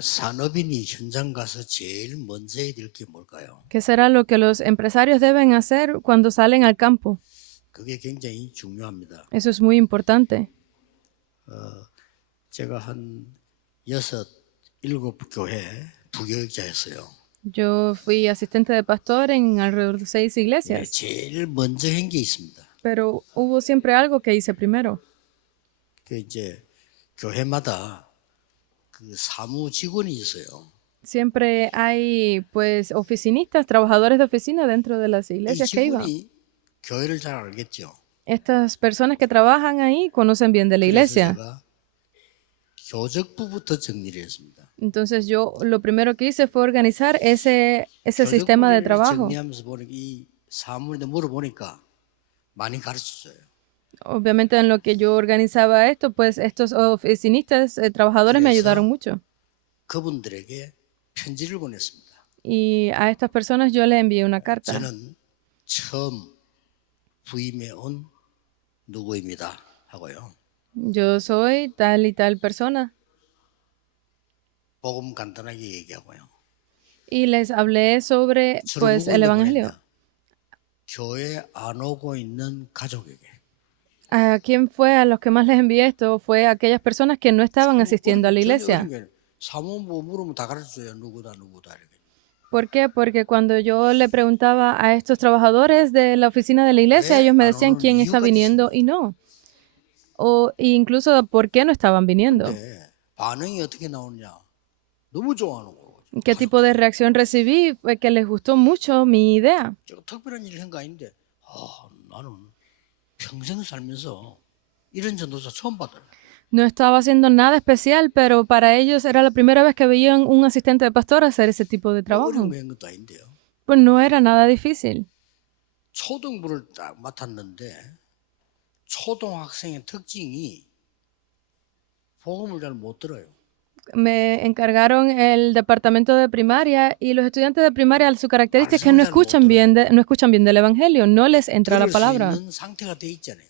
산업인이 현장 가서 제일 먼저 해야 될 게 뭘까요? ¿Qué será lo que los empresarios deben hacer cuando salen al campo? 그게 굉장히 중요합니다. Eso es muy importante. 제가 한 6, 7 교회 부교육자였어요. Yo fui asistente de pastor en alrededor de 6 예, iglesias, 제일 먼저 한 게 있습니다. pero hubo siempre algo que hice primero. 그 이제 교회마다 그 사무 직원이 있어요. Siempre hay pues oficinistas, trabajadores de oficina dentro de las 이 iglesias que iban. 직원이 교회를 잘 알겠죠. Estas personas que trabajan ahí conocen bien de la 그래서 iglesia. 제가 교적부부터 정리를 했습니다. Entonces yo lo primero que hice fue organizar ese sistema de 교적부를 trabajo. 정리하면서 보니까 이 사무인데 물어보니까 많이 가르쳐줘요. Obviamente en lo que yo organizaba esto, pues estos oficinistas, trabajadores me ayudaron mucho. 그분들에게 편지를 보냈습니다. Y a estas personas yo les envié una carta. 저는 처음 부임해 온 누구입니다 하고요. Yo soy tal y tal persona. 복음 간단하게 얘기하고요. Y les hablé sobre 주로 pues el 누구에게 evangelio. 보냈냐? 교회 안 오고 있는 가족에게. ¿A quién fue a los que más les envié esto? Fue a aquellas personas que no estaban asistiendo a la iglesia. 사무부 물으면 다 가르쳐줘요. 누구다 이렇게. ¿Por qué? Porque cuando yo le preguntaba a estos trabajadores de la oficina de la iglesia, ellos me decían quién está viniendo y no. Y incluso por qué no estaban viniendo. 네, 반응이 어떻게 나오냐? 너무 좋아하는 거고. ¿Qué tipo de reacción recibí? Fue que les gustó mucho mi idea. 제가 특별한 일을 한 거 아닌데, 나는 평생 살면서 이런 전도사 처음 받아요. No estaba haciendo nada especial, pero para ellos era la primera vez que veían un asistente de pastor hacer ese tipo de trabajo. 어려운 거 한 것도 아닌데요. Pues no era nada difícil. 초등부를 딱 맡았는데 초등학생의 특징이 복음을 잘 못 들어요. Me encargaron el departamento de primaria y los estudiantes de primaria, su característica es que no escuchan bien, no escuchan bien del evangelio, no les entra la 들을 수 palabra, 있는 상태가 돼 있잖아요.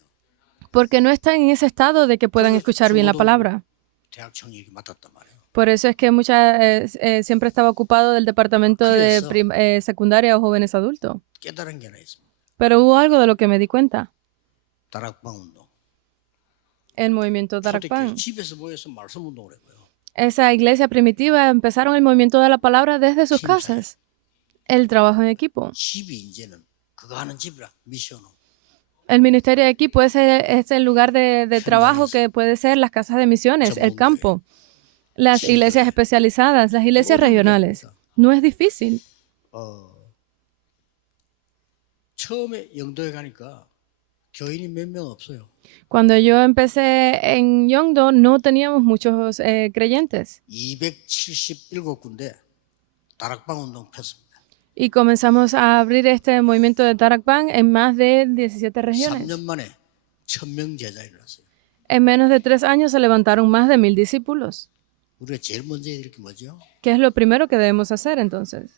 porque no están en ese estado de que puedan escuchar bien la palabra. 대학청 이렇게 맡았단 말이에요. Por eso es que siempre estaba ocupado del departamento de secundaria o jóvenes adultos. 깨달은 게 하나 있습니다. Pero hubo algo de lo que me di cuenta. 다락방 운동. El movimiento Darakpan. 집에서 모여서 말씀 운동을 해고요. Esa iglesia primitiva empezaron el movimiento de la palabra desde sus casas. El trabajo en equipo. 집이 이제는 그거 하는 집이라 미션으로. El ministerio de equipo es el lugar de trabajo que puede ser las casas de misiones, el campo, las iglesias especializadas, las iglesias regionales. No es difícil. 처음에 영도에 가니까 교인이 몇 명 없어요. Cuando yo empecé en Yongdo no teníamos muchos creyentes 277군데 다락방 운동 폈습니다. y comenzamos a abrir este movimiento de Darakpan en más de 17 regiones. 3년 만에 1000명 제자 일어났어요. En menos de 3 años se levantaron más de 1000 discípulos. 우리가 제일 먼저 해야 될 게 뭐죠? ¿Qué es lo primero que debemos hacer entonces?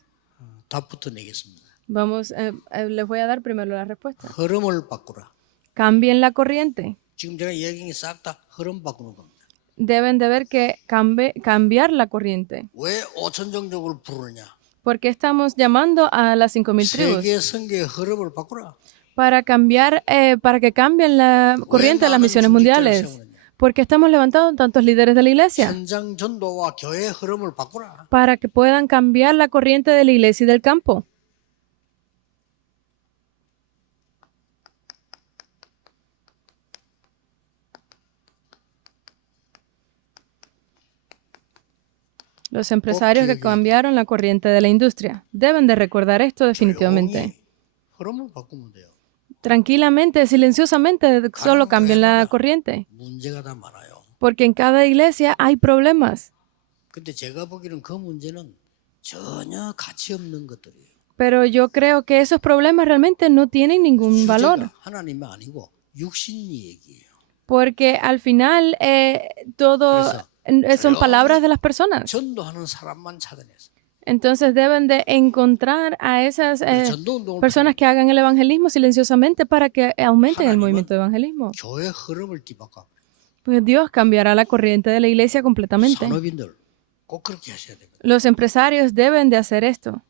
답부터 내겠습니다. Vamos, les voy a dar primero la respuesta. 흐름을 바꾸라. Cambien la corriente. 지금 제가 이야기한 게 싹 다 흐름 바꾸는 겁니다. Deben de ver que cambiar la corriente. 왜 5천 종족을 부르느냐? ¿Por qué estamos llamando a las 5,000 tribus? 세계 선교의 흐름을 바꾸라. Para que cambien la corriente de las misiones mundiales. Porque estamos levantando tantos líderes de la iglesia. 현장 전도와 교회의 흐름을 바꾸라. Para que puedan cambiar la corriente de la iglesia y del campo. Los empresarios que cambiaron la corriente de la industria deben de recordar esto definitivamente. 흐름을 바꾸면 돼요. Tranquilamente, silenciosamente, solo cambien la corriente. 문제가 다 많아요. Porque en cada iglesia hay problemas. 근데 제가 보기에는 그 문제는 전혀 가치 없는 것들이에요. Pero yo creo que esos problemas realmente no tienen ningún valor. 하나님이 아니고 육신이 얘기예요. Porque al final todo son palabras de las personas. 전도하는 사람만 찾아내서. Entonces deben de encontrar a esas personas que hagan el evangelismo silenciosamente para que aumenten el movimiento de evangelismo. 교회 흐름을 뒤바꿔. Pues Dios cambiará la corriente de la iglesia completamente. 산업인들 꼭 그렇게 하셔야 됩니다. Los empresarios deben de hacer esto.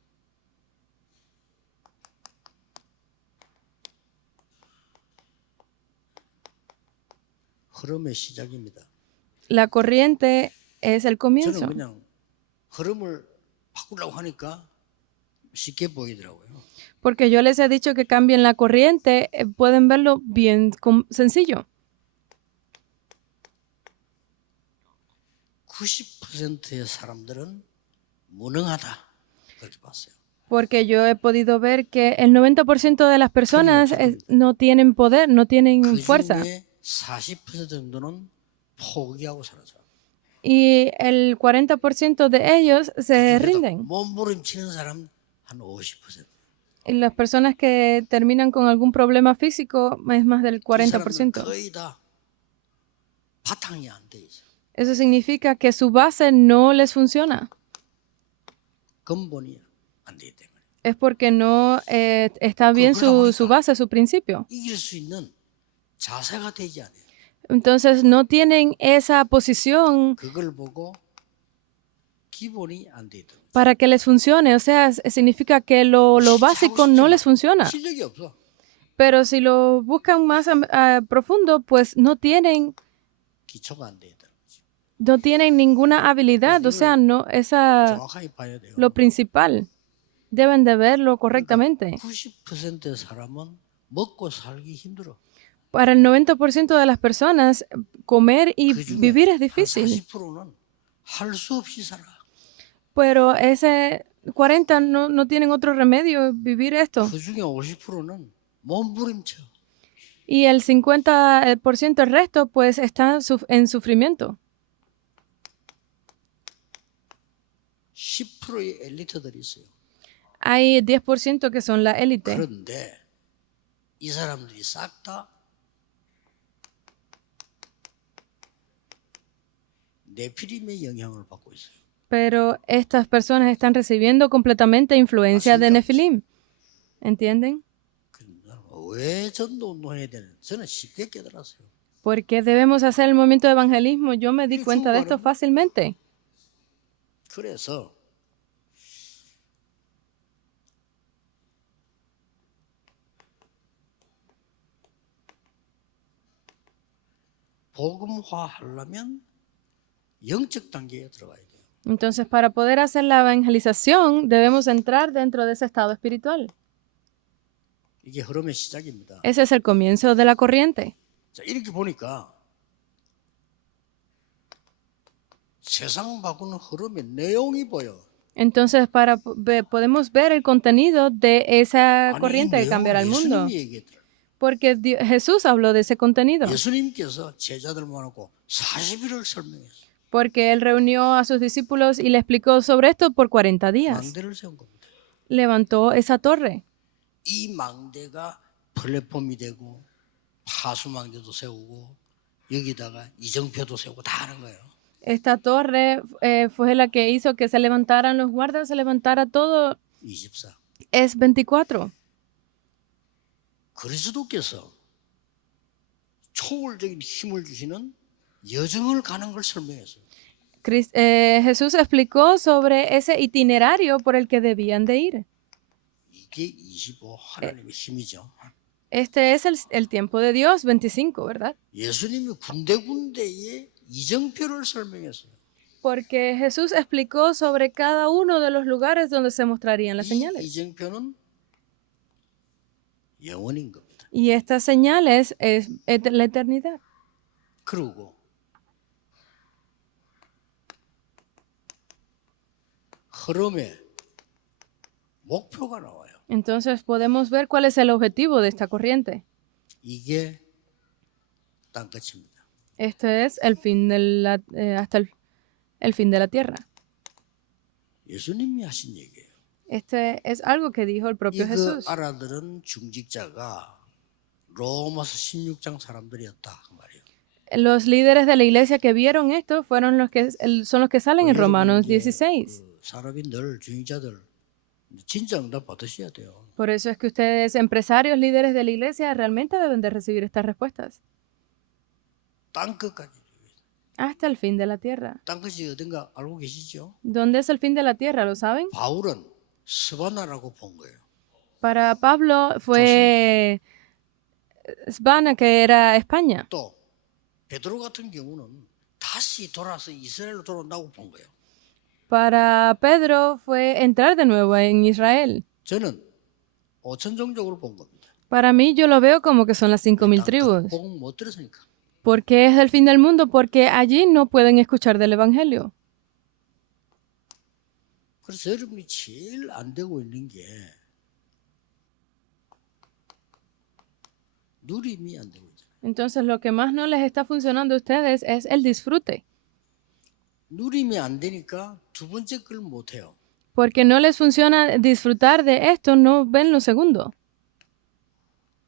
흐름의 시작입니다. La corriente es el 저는 comienzo. 그냥 흐름을 바꾸려고 하니까 쉽게 보이더라고요. Porque yo les he dicho que cambien la corriente, pueden verlo bien sencillo. 90%의 사람들은 무능하다 그렇게 봤어요. Porque yo he podido ver que el 90% de las personas no tienen poder, no tienen 그 fuerza. 중에 40% 정도는 포기하고 살아서 Y el 40% de ellos se rinden. 몸부림치는 사람 한 50%. Y las personas que terminan con algún problema físico es más del 이 사람들은 40%. 거의 다 바탕이 안 돼 있어. Eso significa que su base no les funciona. 근본이 안 되기 때문에. Es porque no está bien su base, su principio. 이길 수 있는 자세가 되지 않아요. Entonces no tienen esa posición 그걸 보고 기본이 안 돼 있다. para que les funcione. O sea, significa que lo básico no les funciona. 실력이 없어. Pero si lo buscan más profundo, pues no tienen 기초가 안 돼 있다. ninguna habilidad. O sea, no esa 정확하게 봐야 돼요. lo principal. Deben de verlo correctamente. 90%의 사람은 먹고 살기 힘들어. Para el 90% de las personas, comer y vivir es difícil. 40%는 할 수 없이 살아. Pero ese 40 no tienen otro remedio vivir esto. 그 중에 50%는 몸부림쳐. Y el 50%, el resto, pues está en sufrimiento. 10%의 엘리트들이 있어요. Hay 10% que son la élite. 그런데 이 사람들이 싹 다 네피림의 영향을 받고 있어요. Pero estas personas están recibiendo completamente influencia de Nefilim. ¿Entienden? 왜 전도 운동해야 되는? 저는 쉽게 깨달았어요. ¿Por qué debemos hacer el movimiento de evangelismo? Yo me di cuenta de esto fácilmente. 그래서 복음화 하려면 영적 단계에 들어가야 돼요. Entonces, para poder hacer la evangelización, debemos entrar dentro de ese estado espiritual. 이게 흐름의 시작입니다. Ese es el comienzo de la corriente. 자, 이렇게 보니까 세상 바꾸는 흐름의 내용이 보여. Entonces, podemos ver el contenido de esa corriente que cambiará el mundo. 예수님이 얘기했더라. Porque Jesús habló de ese contenido. 예수님께서 제자들 모아놓고 40일을 설명했어요. Porque él reunió a sus discípulos y le explicó sobre esto por 40 días. 망대를 세운 겁니다. Levantó esa torre. 이 망대가 플랫폼이 되고 파수망대도 세우고 여기다가 이정표도 세우고 다 하는 거예요. Esta torre fue la que hizo que se levantaran los guardas, se levantara todo. 24. Es 24. 그리스도께서 초월적인 힘을 주시는 여정을 가는 걸 설명했어요. Jesús explicó sobre ese itinerario por el que debían de ir. 이게 25 하나님의 힘이죠. Este es el tiempo de Dios, 25, ¿verdad? 예수님이 군데군데에 이정표를 설명했어요. Porque Jesús explicó sobre cada uno de los lugares donde se mostrarían las 이 señales. 이정표는 영원인 겁니다. Y estas señales es la eternidad. 그리고 흐름의 목표가 나와요. Entonces podemos ver cuál es el objetivo de esta corriente. 이게 땅끝입니다. Este es el fin hasta el fin de la tierra. 예수님이 하신 얘기예요. Este es algo que dijo el propio 이거 Jesús. 알아들은 중직자가 로마서 16장 사람들이었다 그 말이에요. Los líderes de la iglesia que vieron esto son los que salen en Romanos 16. 사람이 늘 중직자들 진짜 응답 받으셔야 돼요. Por eso es que ustedes, empresarios, líderes de la iglesia, realmente deben de recibir estas respuestas. 땅끝까지. hasta el fin de la tierra. 땅끝이 어딘가 알고 계시죠? ¿Dónde es el fin de la tierra? ¿Lo saben? 바울은 스바나라고 본 거예요. Para Pablo fue Svana, que era España. 또 베드로 같은 경우는 다시 돌아서 이스라엘로 돌아온다고 본 거예요. Para Pedro fue entrar de nuevo en Israel. 저는 오천종족으로 본 겁니다. Para mí yo lo veo como que son las 5,000 tribus. 복음 못 들었으니까. ¿Por qué es el fin del mundo? Porque allí no pueden escuchar del Evangelio. 그래서 여러분이 제일 안 되고 있는 게 누림이 안 되고 있잖아요. Entonces lo que más no les está funcionando a ustedes es el disfrute. 누림이 안 되니까 두 번째 걸 못 해요. Porque no les funciona disfrutar de esto, no ven lo segundo.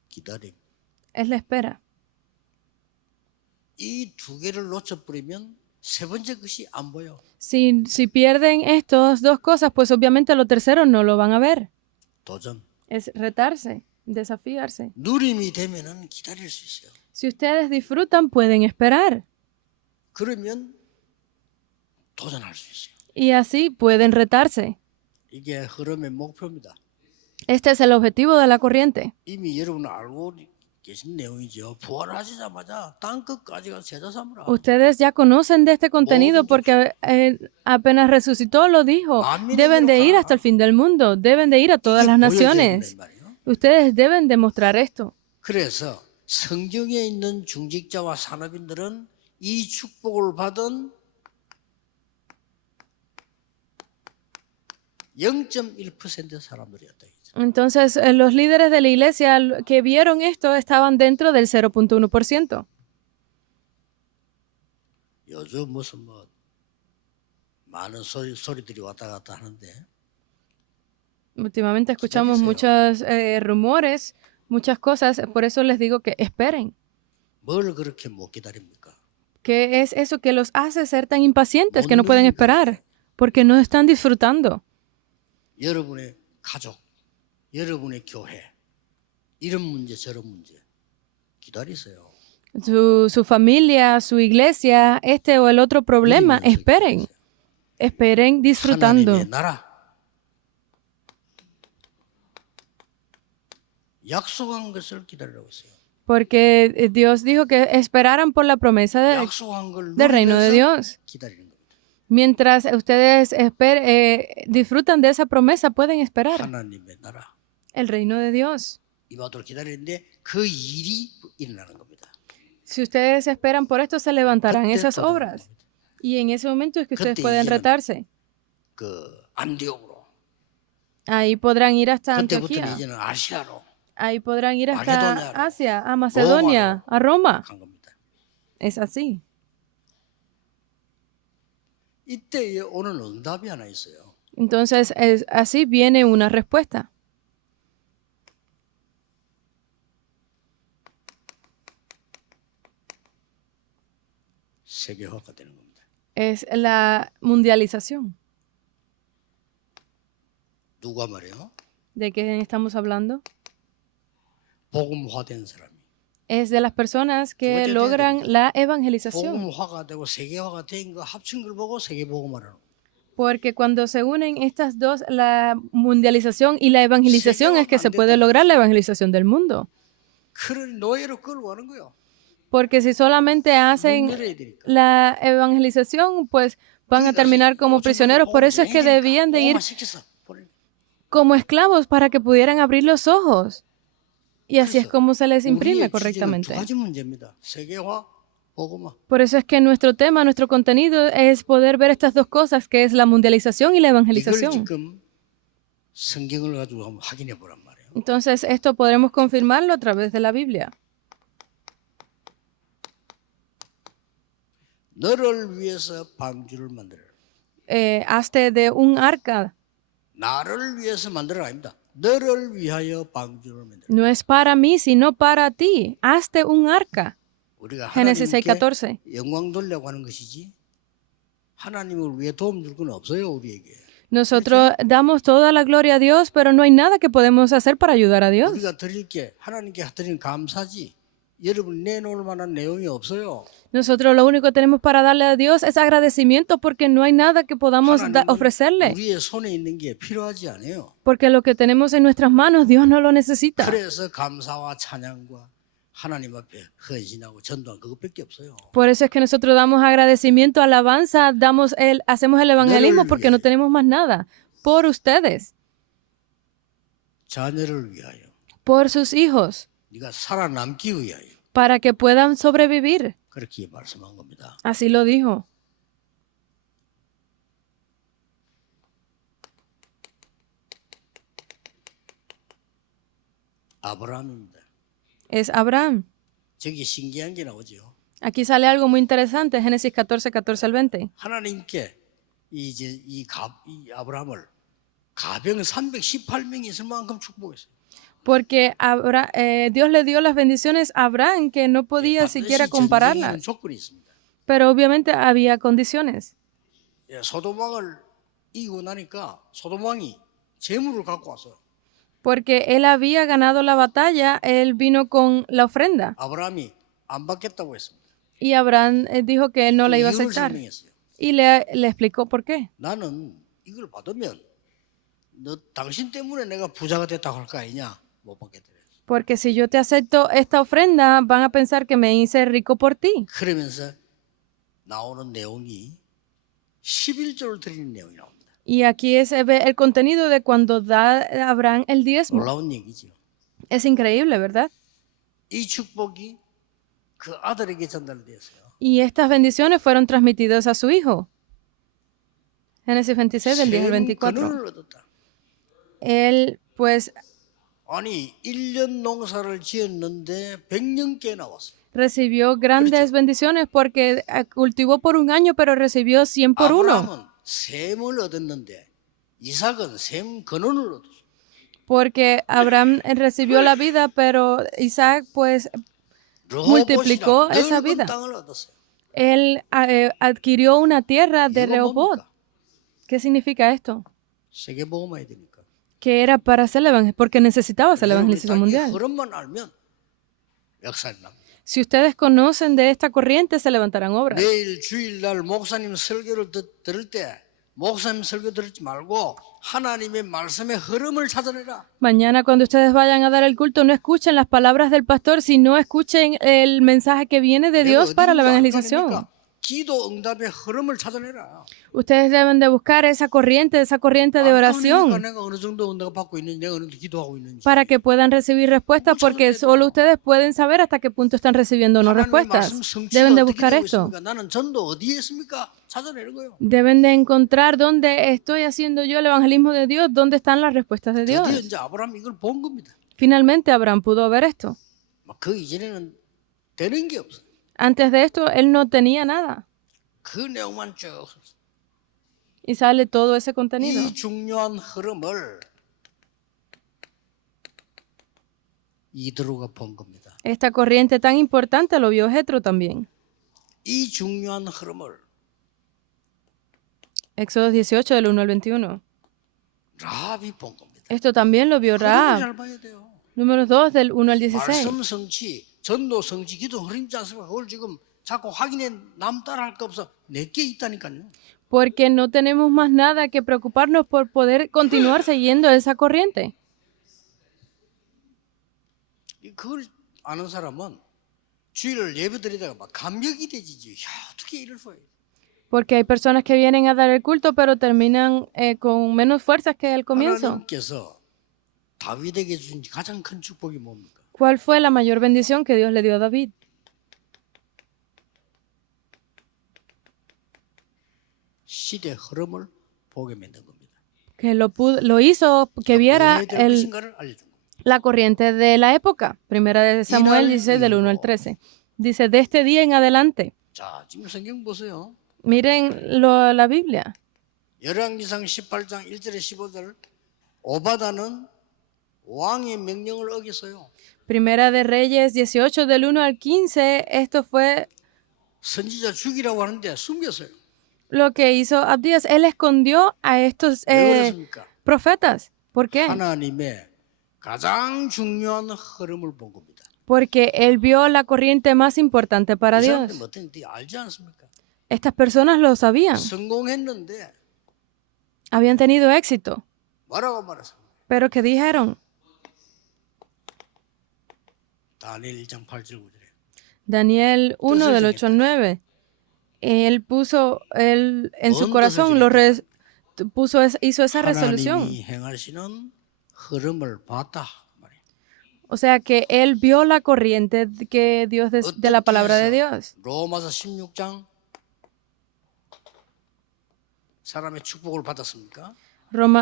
기다림. Es la espera. 이 두 개를 놓쳐버리면 세 번째 것이 안 보여. Si pierden estas dos cosas, pues obviamente lo tercero no lo van a ver. 도전. Es retarse, desafiarse. 누림이 되면은 기다릴 수 있어요. Si ustedes disfrutan, pueden esperar. 그러면 도전할 수 있어요. Y así pueden retarse. 이게 흐름의 목표입니다. Este es el objetivo de la corriente. 이미 여러분은 알고 계신 내용이죠. 부활하시자마자 땅 끝까지 가서 제자 삼으라. Ustedes ya conocen de este contenido porque apenas resucitó lo dijo. Deben de ir hasta el fin del mundo, deben de ir a todas las naciones. Ustedes deben demostrar esto. 그래서 성경에 있는 중직자와 산업인들은 이 축복을 받은 0.1% 사람들이었다. Entonces, los líderes de la iglesia que vieron esto estaban dentro del 0.1%. 요즘 무슨 많은 소리들이 왔다 갔다 하는데 Últimamente escuchamos muchos rumores, muchas cosas, por eso les digo que esperen. 뭘 그렇게 못 기다립니까? ¿Qué es eso que los hace ser tan impacientes que no pueden esperar? Porque no están disfrutando. 여러분의 가족, 여러분의 교회, 이런 문제 저런 문제 기다리세요. Su familia, su iglesia, este o el otro problema, esperen. Esperen disfrutando. 하나님의 나라, 약속한 것을 기다리라고 했어요. Porque Dios dijo que esperaran por la promesa 약속한 걸 del reino de Dios. 기다리는 겁니다. Mientras ustedes disfrutan de esa promesa, pueden esperar 하나님의 나라, el reino de Dios. 이와도 기다리는데 그 일이 일어나는 겁니다. Si ustedes esperan por esto, se levantarán esas obras. Y en ese momento es que ustedes pueden retarse. 그 안디옥으로, Ahí podrán ir hasta 그때부터는 Antioquía. 이제는 아시아로 Ahí podrán ir hasta Macedonia, Asia, a Macedonia, a Roma. 간 겁니다. Es así. 이때에 오는 응답이 하나 있어요. Entonces, así viene una respuesta. 세계화가 되는 겁니다. Es la mundialización. 누가 말해요? ¿De qué estamos hablando? 복음화된 사람이. Es de las personas que logran la evangelización. 복음화가 되고 세계화가 된 거 합친 걸 보고 세계복음화라는 거예요. Porque cuando se unen estas dos, la mundialización y la evangelización, es que se puede lograr la evangelización del mundo. 그런 노예로 끌고 가는 거예요. Porque si solamente hacen 문제를 해야 되니까. la evangelización, pues van a terminar como prisioneros. Por eso es que debían de ir 복음화시켜서 보내는 거예요. como esclavos para que pudieran abrir los ojos. Y así es como se les imprime 우리의 주제는 두 correctamente. 가지 문제입니다. 세계화, 복음화. Por eso es que nuestro tema, nuestro contenido es poder ver estas dos cosas, que es la mundialización y la 이걸 evangelización. 지금 성경을 가지고 한번 확인해 보란 말이에요. Entonces, esto podremos confirmarlo a través de la Biblia. 너를 위해서 방주를 만들어라. Hazte de un arca. 나를 위해서 만들어라 아닙니다. 너를 위하여 방주를 만들어라. No es para mí, sino para ti. Hazte un arca. 우리가 Génesis 하나님께 6:14. 영광 돌려고 하는 것이지 하나님을 위해 도움 줄 건 없어요 우리에게. Nosotros damos toda la gloria a Dios, pero no hay nada que podemos hacer para ayudar a Dios. 우리가 드릴 게 하나님께 드리는 감사지 여러분 내놓을 만한 내용이 없어요. Nosotros lo único que tenemos para darle a Dios es agradecimiento porque no hay nada que podamos 하나님은 ofrecerle. 우리의 손에 있는 게 필요하지 않아요. Porque lo que tenemos en nuestras manos, Dios no lo necesita. 그래서 감사와 찬양과 하나님 앞에 헌신하고 전도한 그것밖에 없어요. Por eso es que nosotros damos agradecimiento, alabanza, hacemos el evangelismo porque no tenemos más nada. Por ustedes, 자녀를 위하여, por sus hijos, 네가 살아남기 위하여 para que puedan sobrevivir. 그렇게 말씀한 겁니다. Así lo dijo. 아브라함입니다. Es Abraham. 저기 신기한 게 나오죠. Aquí sale algo muy interesante, Génesis 14, 14 al 20. 하나님께 이 아브라함을 가병 318명이 있을 만큼 축복했어요. Porque Dios le dio las bendiciones a Abraham que no podía siquiera compararlas. 조건이 있습니다. Pero obviamente había condiciones. 예, 소돔왕을 이기고 나니까 소돔왕이 재물을 갖고 왔어요. Porque él había ganado la batalla, él vino con la ofrenda. 아브라함이 안 받겠다고 했습니다. Y Abraham dijo que él no la iba a 이유를 aceptar. 설명했어요. Y le explicó por qué. 나는 이걸 받으면 당신 때문에 내가 부자가 됐다고 할 거 아니냐? 못 받겠다. Porque si yo te acepto esta ofrenda, van a pensar que me hice rico por ti. 그러면서 나오는 내용이 11조를 드리는 내용이 나옵니다. Y aquí se ve el contenido de cuando da Abraham el diezmo. 놀라운 얘기죠. Es increíble, ¿verdad? 이 축복이 그 아들에게 전달되었어요. Y estas bendiciones fueron transmitidas a su hijo. Génesis 26, del 10 al 24. 근원을 얻었다. Él, pues, 아니 1년 농사를 지었는데 100년께 나왔어요. recibió grandes bendiciones porque cultivó por un año, pero recibió 100 por uno. 아브라함은 셈을 얻었는데 이삭은 셈 근원을 얻었어요. Porque Abraham recibió la vida, pero Isaac, pues, multiplicó esa vida. 땅을 얻었어요. Él adquirió una tierra de 이거 Rehoboth. 뭡니까? ¿Qué significa esto? 세계복음화해야 되니까. Que era para hacer el evangelio, porque necesitaba hacer la 여러분이 evangelización 딱 이 mundial. 흐름만 알면 역사를 납니다. Si ustedes conocen de esta corriente, se levantarán obras. 내일 주일날 목사님 설교를 들을 때 목사님 설교 들지 말고 하나님의 말씀의 흐름을 찾아내라. Mañana cuando ustedes vayan a dar el culto, no escuchen las palabras del pastor, sino escuchen el mensaje que viene de Dios para la evangelización. 기도 응답의 흐름을 찾아내라. Ustedes deben de buscar esa corriente de oración 내가 어느 정도 응답을 받고 있는지 내가 어느 정도 기도하고 있는지. para que puedan recibir respuestas, porque solo ustedes pueden saber hasta qué punto están recibiendo o no respuestas. Deben de buscar esto. 나는 전도 어디에 있습니까? 찾아내는 거예요. Deben de encontrar dónde estoy haciendo yo el evangelismo de Dios, dónde están las respuestas de Dios. 드디어 이제 아브라함 이걸 본 겁니다. Finalmente Abraham pudo ver esto. 그 이전에는 되는 게 없어요. Antes de esto, él no tenía nada. 그 내용만 쭉. Y sale todo ese contenido. 이 중요한 흐름을 이드로가 본 겁니다. Esta corriente tan importante lo vio Jetro también. 이 중요한 흐름을 Éxodo 18, del 1 al 21. 라합이 본 겁니다. Esto también lo vio 흐름을 Rahab. 잘 봐야 돼요. Número 2, del 1 al 16. 말씀 성취, 전도 성취, 기도 흐름지 않습니까? 그걸 지금 자꾸 확인해 남 따라 할 거 없어. 내게 있다니까요. Porque no tenemos más nada que preocuparnos por poder continuar siguiendo esa corriente. 그걸 아는 사람은 주일을 예배드리다가 막 감격이 되지. 야, 어떻게 이럴 수가 있어. Porque hay personas que vienen a dar el culto, pero terminan con menos fuerzas que al comienzo. 하나님께서 다윗에게 주신 가장 큰 축복이 뭡니까? ¿Cuál fue la mayor bendición que Dios le dio a David? 시대 흐름을 보게 만든 겁니다. Que lo hizo que viera 뭐해야 될 것인가를 알려준 겁니다. la corriente de la época. Primera de Samuel 16, del 1 al 13. Dice, de este día en adelante. 자, 지금 성경 보세요. Miren la Biblia. 열왕기상 18장 1절에 15절 오바다는 왕의 명령을 어겼어요. Primera de Reyes 18, del 1 al 15. Esto fue 선지자 죽이라고 하는데 숨겼어요. lo que hizo Abdías. Él escondió a estos 왜 그렇습니까? profetas. ¿Por qué? 하나님의 가장 중요한 흐름을 본 겁니다. porque él vio la corriente más importante para 이 Dios. 사람들은 어떤지 알지 않습니까? Estas personas lo sabían, 성공했는데 habían tenido éxito, 뭐라고 말했습니까? pero ¿qué dijeron? 다니엘 1장 8절 9절에 Daniel 1 del 8 al 9. Él puso en su corazón, hizo esa resolución. 하나님이 행하시는 흐름을 봤다 말이에요. O sea que él vio la corriente que Dios de la palabra de Dios. 로마서 16장 사람의 축복을 받았습니까?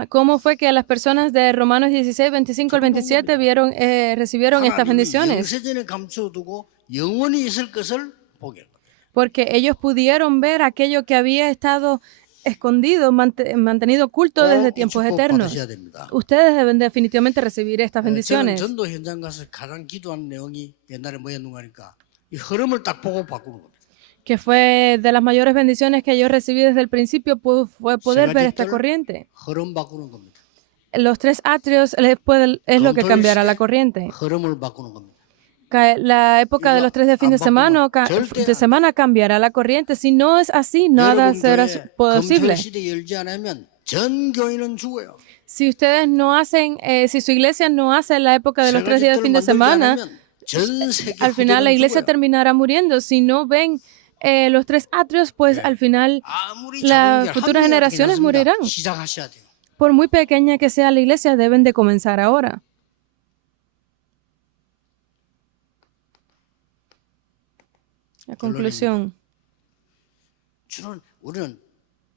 ¿Cómo fue que las personas de Romanos 16, 25 al 27 recibieron estas 하나님이 bendiciones? 영세전에 감춰두고 영원히 있을 것을 보게 한 거예요. Porque ellos pudieron ver aquello que había estado escondido, mantenido oculto desde 이 tiempos 축복 eternos. 받으셔야 됩니다. Ustedes deben definitivamente recibir estas 저는 bendiciones. 전도 현장 가서 가장 기도한 내용이 옛날에 뭐였는가 하니까 이 흐름을 딱 보고 바꾸는 겁니다. Que fue de las mayores bendiciones que yo recibí desde el principio, fue poder ver esta 세가지들 corriente. 흐름 바꾸는 겁니다. Los 3 atrios es lo que cambiará la corriente. 흐름을 바꾸는 겁니다. La época de los 3 de fin de semana cambiará la corriente. Si no es así, nada será posible. 금토일 시대 열지 않으면 전 교회는 죽어요. Si ustedes no hacen, si su iglesia no hace la época de los 3 días de fin de semana, 전 세계 al final la 후대는 iglesia 죽어요. terminará muriendo. Si no ven los 3 atrios, pues al final 아무리 las 작은 게 futuras 한 generaciones 명이라도 morirán. 시작하셔야 돼요. Por muy pequeña que sea la iglesia, deben de comenzar ahora. La conclusión. 주는 우리는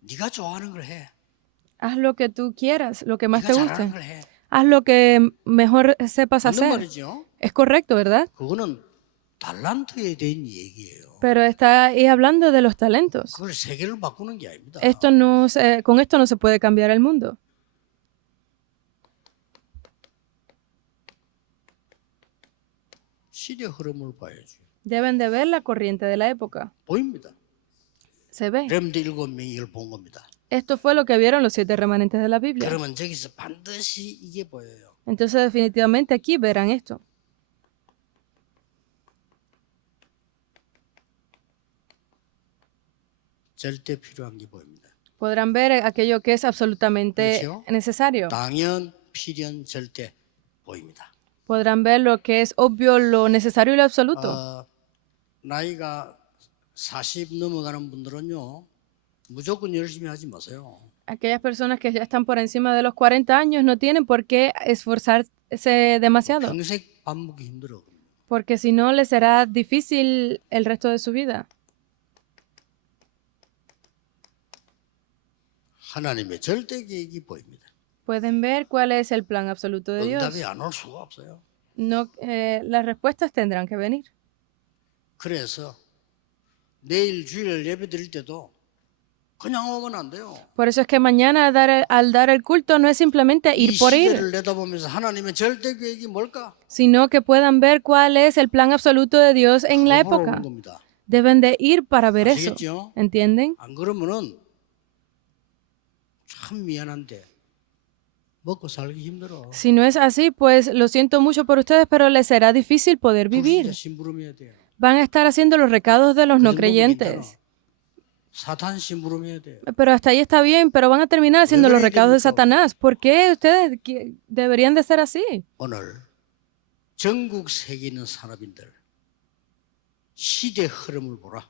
네가 좋아하는 걸 해. Haz lo que tú quieras, lo que más te 네가 guste. 잘하는 걸 해. Haz lo que mejor sepas 맞는 hacer. 말이죠. Es correcto, ¿verdad? 그거는 달란트에 대한 얘기예요. Pero está ahí hablando de los talentos. 그걸 세계를 바꾸는 게 아닙니다. Con esto no se puede cambiar el mundo. 시대 흐름을 봐야지. Deben de ver la corriente de la época. 보입니다. Se ve. 렘드 7명이 이걸 본 겁니다. Esto fue lo que vieron los 7 remanentes de la Biblia. 그러면 저기서 반드시 이게 보여요. Entonces definitivamente aquí verán esto. 절대 필요한 게 보입니다. Podrán ver aquello que es absolutamente 그렇죠? necesario. 당연, 필연, 절대 보입니다. Podrán ver lo que es obvio, lo necesario y lo absoluto. 나이가 40 넘어가는 분들은요, 무조건 열심히 하지 마세요. Aquellas personas que ya están por encima de los 40 años no tienen por qué esforzarse demasiado, 평생 밥 먹기 힘들어. porque si no les será difícil el resto de su vida. 하나님의 절대 계획이 보입니다. Pueden ver cuál es el plan absoluto de Dios. 응답이 안 올 수가 없어요. No, las respuestas tendrán que venir. 그래서 내일 주일 예배 드릴 때도 그냥 오면 안 돼요. Por eso es que mañana al dar el culto no es simplemente 이 ir por ir, 시대를 내다보면서 하나님의 절대 계획이 뭘까? sino que puedan ver cuál es el plan absoluto de Dios en la 그거 보러 época. 오는 겁니다. Deben de ir para ver eso. 아시겠죠? ¿Entienden? 안 그러면은 참 미안한데 먹고 살기 힘들어. Si no es así, pues lo siento mucho por ustedes, pero les será difícil poder 진짜 vivir. 심부름해야 돼요. Van a estar haciendo los recados de los no 그래서 creyentes. 사탄 심부름해야 돼요. Pero hasta ahí está bien, pero van a terminar haciendo los recados de Satanás. ¿Por qué ustedes deberían de ser así? 오늘 전국 세계 있는 산업인들 시대 흐름을 보라.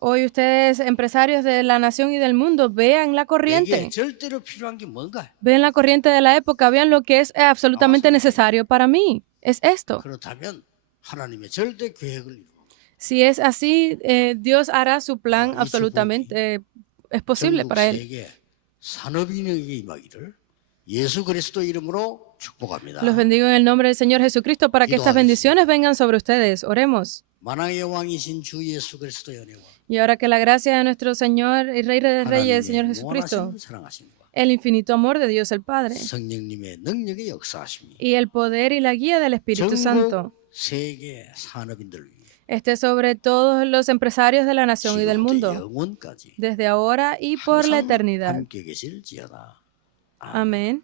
Hoy ustedes, empresarios de la nación y del mundo, vean la corriente. 이게 절대로 필요한 게 뭔가? Vean la corriente de la época, vean lo que es absolutamente necesario para mí. Es esto. 그렇다면 하나님의 절대 계획을 이루어 Si es así, Dios hará su plan absolutamente. Es posible 전국 para Él. 세계 산업인에게 임하기를 예수 그리스도 이름으로 축복합니다. Los bendigo en el nombre del Señor Jesucristo para que estas bendiciones vengan sobre ustedes. Oremos. 만왕의 왕이신 주 예수 그리스도의 은혜와 Y ahora que la gracia de nuestro Señor y Rey de Reyes, Señor 하나님의 Jesucristo, 무한하신 사랑하심과 el infinito amor de Dios el Padre 성령님의 능력의 역사하심이 y el poder y la guía del Espíritu Santo 전국 세계 산업인들을 위해 esté sobre todos los empresarios de la nación y del 지금부터 mundo, 영원까지 desde ahora y por la 항상 eternidad. 함께 계실지어다. Amén.